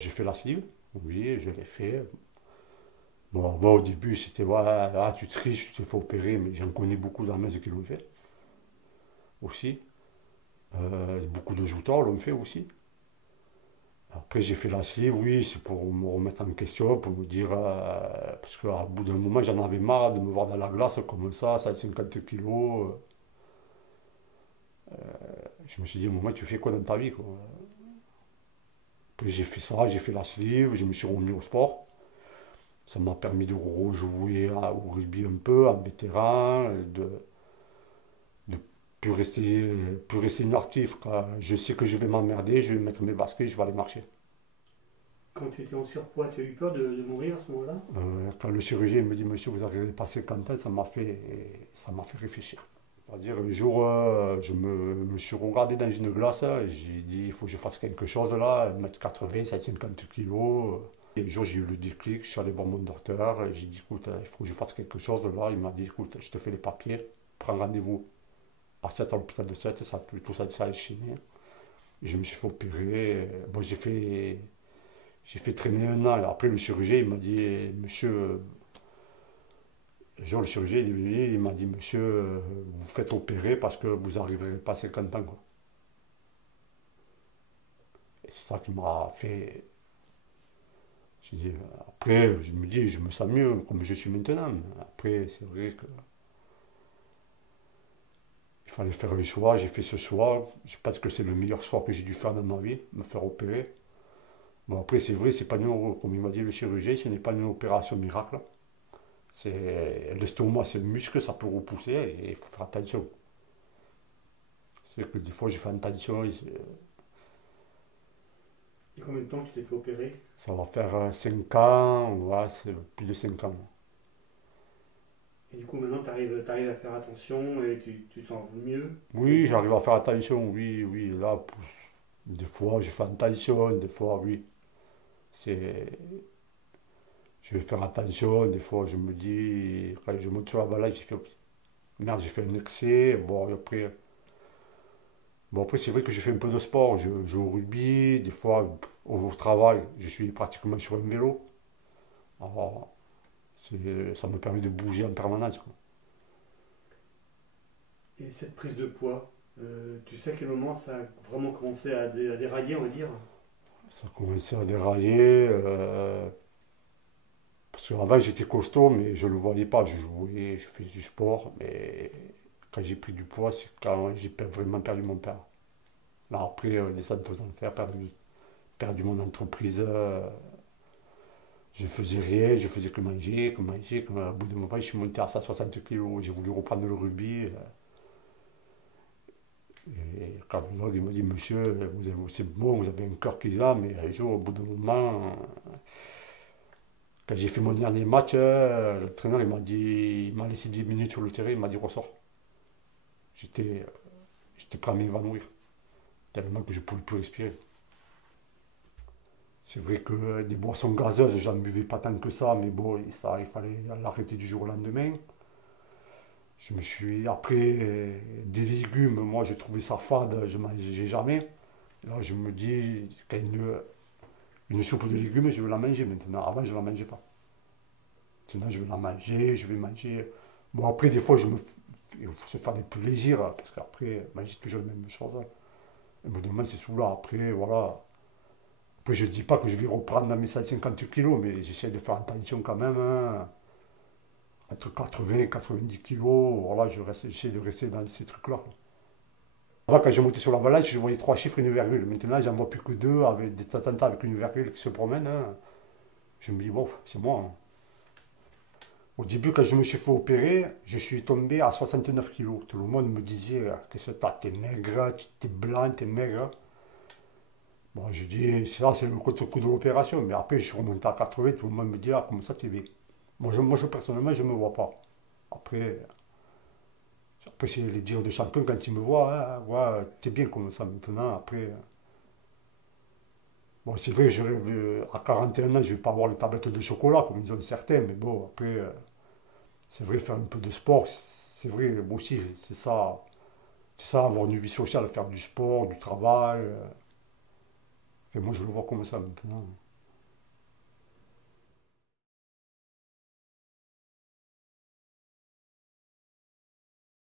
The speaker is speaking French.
J'ai fait la sleeve, oui, je l'ai fait. Bon, moi, au début, c'était, voilà, là, tu triches, tu te fais opérer, mais j'en connais beaucoup dans la maison qui l'ont fait aussi. Beaucoup de jouteurs l'ont fait aussi. Après, j'ai fait la sleeve, oui, c'est pour me remettre en question, pour me dire, parce qu'à bout d'un moment, j'en avais marre de me voir dans la glace comme ça 50 kilos. Je me suis dit, au moment, tu fais quoi dans ta vie, quoi? Après, j'ai fait ça, j'ai fait la sleeve, je me suis remis au sport. Ça m'a permis de rejouer au rugby un peu, en vétéran, de plus rester inactif. Quand je sais que je vais m'emmerder, je vais mettre mes baskets, je vais aller marcher. Quand tu étais en surpoids, tu as eu peur de mourir à ce moment-là? Quand le chirurgien me dit, monsieur, vous arrivez pas à 50 ans, ça m'a fait réfléchir. C'est-à-dire, un jour, me suis regardé dans une glace, et j'ai dit, il faut que je fasse quelque chose là, 1m80, 150 kilos. Et un jour, j'ai eu le déclic, je suis allé voir mon docteur, et j'ai dit, écoute, il faut que je fasse quelque chose là. Il m'a dit, écoute, je te fais les papiers, prends rendez-vous à 7 à l'hôpital de 7, ça, tout ça, ça allait chiner. Et je me suis fait opérer. Bon, j'ai fait traîner un an. Et après, le chirurgien, il m'a dit, monsieur, genre, le chirurgien, il est venu, il m'a dit, monsieur, vous faites opérer parce que vous n'arriverez pas à 50 ans, quoi. Et c'est ça qui m'a fait. J'ai dit, après, je me dis, je me sens mieux comme je suis maintenant. Après, c'est vrai qu'il fallait faire un choix. J'ai fait ce choix. Je pense que c'est le meilleur choix que j'ai dû faire dans ma vie, me faire opérer. Bon, après, c'est vrai, c'est pas une, comme il m'a dit le chirurgien, ce n'est pas une opération miracle. C'est l'estomac, c'est le muscle, ça peut repousser et il faut faire attention. C'est que des fois, je fais attention. Et combien de temps tu t'es fait opérer? Ça va faire 5 ans, ouais, c'est plus de 5 ans. Et du coup, maintenant, tu arrives à faire attention et tu te sens mieux, on va Oui, dire. j'arrive à faire attention, oui, oui. Là, des fois, je fais attention, des fois, oui. C'est, je vais faire attention, des fois, je me dis, quand je monte sur la balade, j'ai fait, merde, j'ai fait un excès. Bon, après, c'est vrai que je fais un peu de sport. Je joue au rugby, des fois, au travail, je suis pratiquement sur un vélo. Alors, ça me permet de bouger en permanence, quoi. Et cette prise de poids, tu sais à quel moment ça a vraiment commencé à dérailler, on va dire? Ça a commencé à dérailler. Parce qu'avant, j'étais costaud, mais je ne le voyais pas. Je jouais, je faisais du sport. Mais quand j'ai pris du poids, c'est quand j'ai vraiment perdu mon père. Là, après, les centres aux enfers, perdu mon entreprise. Je faisais rien, je faisais que manger, que manger. Au bout d'un moment, je suis monté à 160 kilos. J'ai voulu reprendre le rugby. Et le cardiologue, il m'a dit, monsieur, c'est bon, vous avez un cœur qui est là, mais un jour, au bout d'un moment, quand j'ai fait mon dernier match, l'entraîneur, il m'a laissé 10 minutes sur le terrain, il m'a dit, ressort. J'étais, j'étais prêt à m'évanouir, tellement que je ne pouvais plus respirer. C'est vrai que des boissons gazeuses, j'en buvais pas tant que ça, mais bon, ça, il fallait l'arrêter du jour au lendemain. Après, des légumes, moi, j'ai trouvé ça fade, je ne mangeais jamais. Là, je me dis, quand une soupe de légumes, je vais la manger maintenant. Avant, je ne la mangeais pas. Maintenant, je vais la manger, je vais manger. Bon, après, des fois, il faut se faire des plaisirs, hein, parce qu'après, manger toujours la même chose. Et me demander, c'est souvent après, voilà. Après, je ne dis pas que je vais reprendre mes 150 kilos, mais j'essaie de faire attention quand même, hein. Entre 80 et 90 kilos, voilà, j'essaie de rester dans ces trucs-là. Avant, quand je montais sur la balance, je voyais trois chiffres et une virgule. Maintenant, j'en vois plus que deux, avec des attentats avec une virgule qui se promène, hein. Je me dis, bon, c'est moi, hein. Au début, quand je me suis fait opérer, je suis tombé à 69 kilos. Tout le monde me disait, que c'est ça, t'es maigre, t'es blanc, t'es maigre. Bon, je dis, c'est le contre-coup de l'opération. Mais après, je suis remonté à 80, tout le monde me dit, ah, comment ça, t'es bien. Personnellement, je ne me vois pas. Après, après c'est les dires de chacun quand il me voit, hein, ouais, t'es bien comme ça maintenant. Après, bon, c'est vrai, à 41 ans, je ne vais pas avoir les tablettes de chocolat comme ils ont certains, mais bon, après, c'est vrai, faire un peu de sport, c'est vrai, moi aussi, c'est ça, avoir une vie sociale, faire du sport, du travail. Et moi, je le vois comme ça maintenant.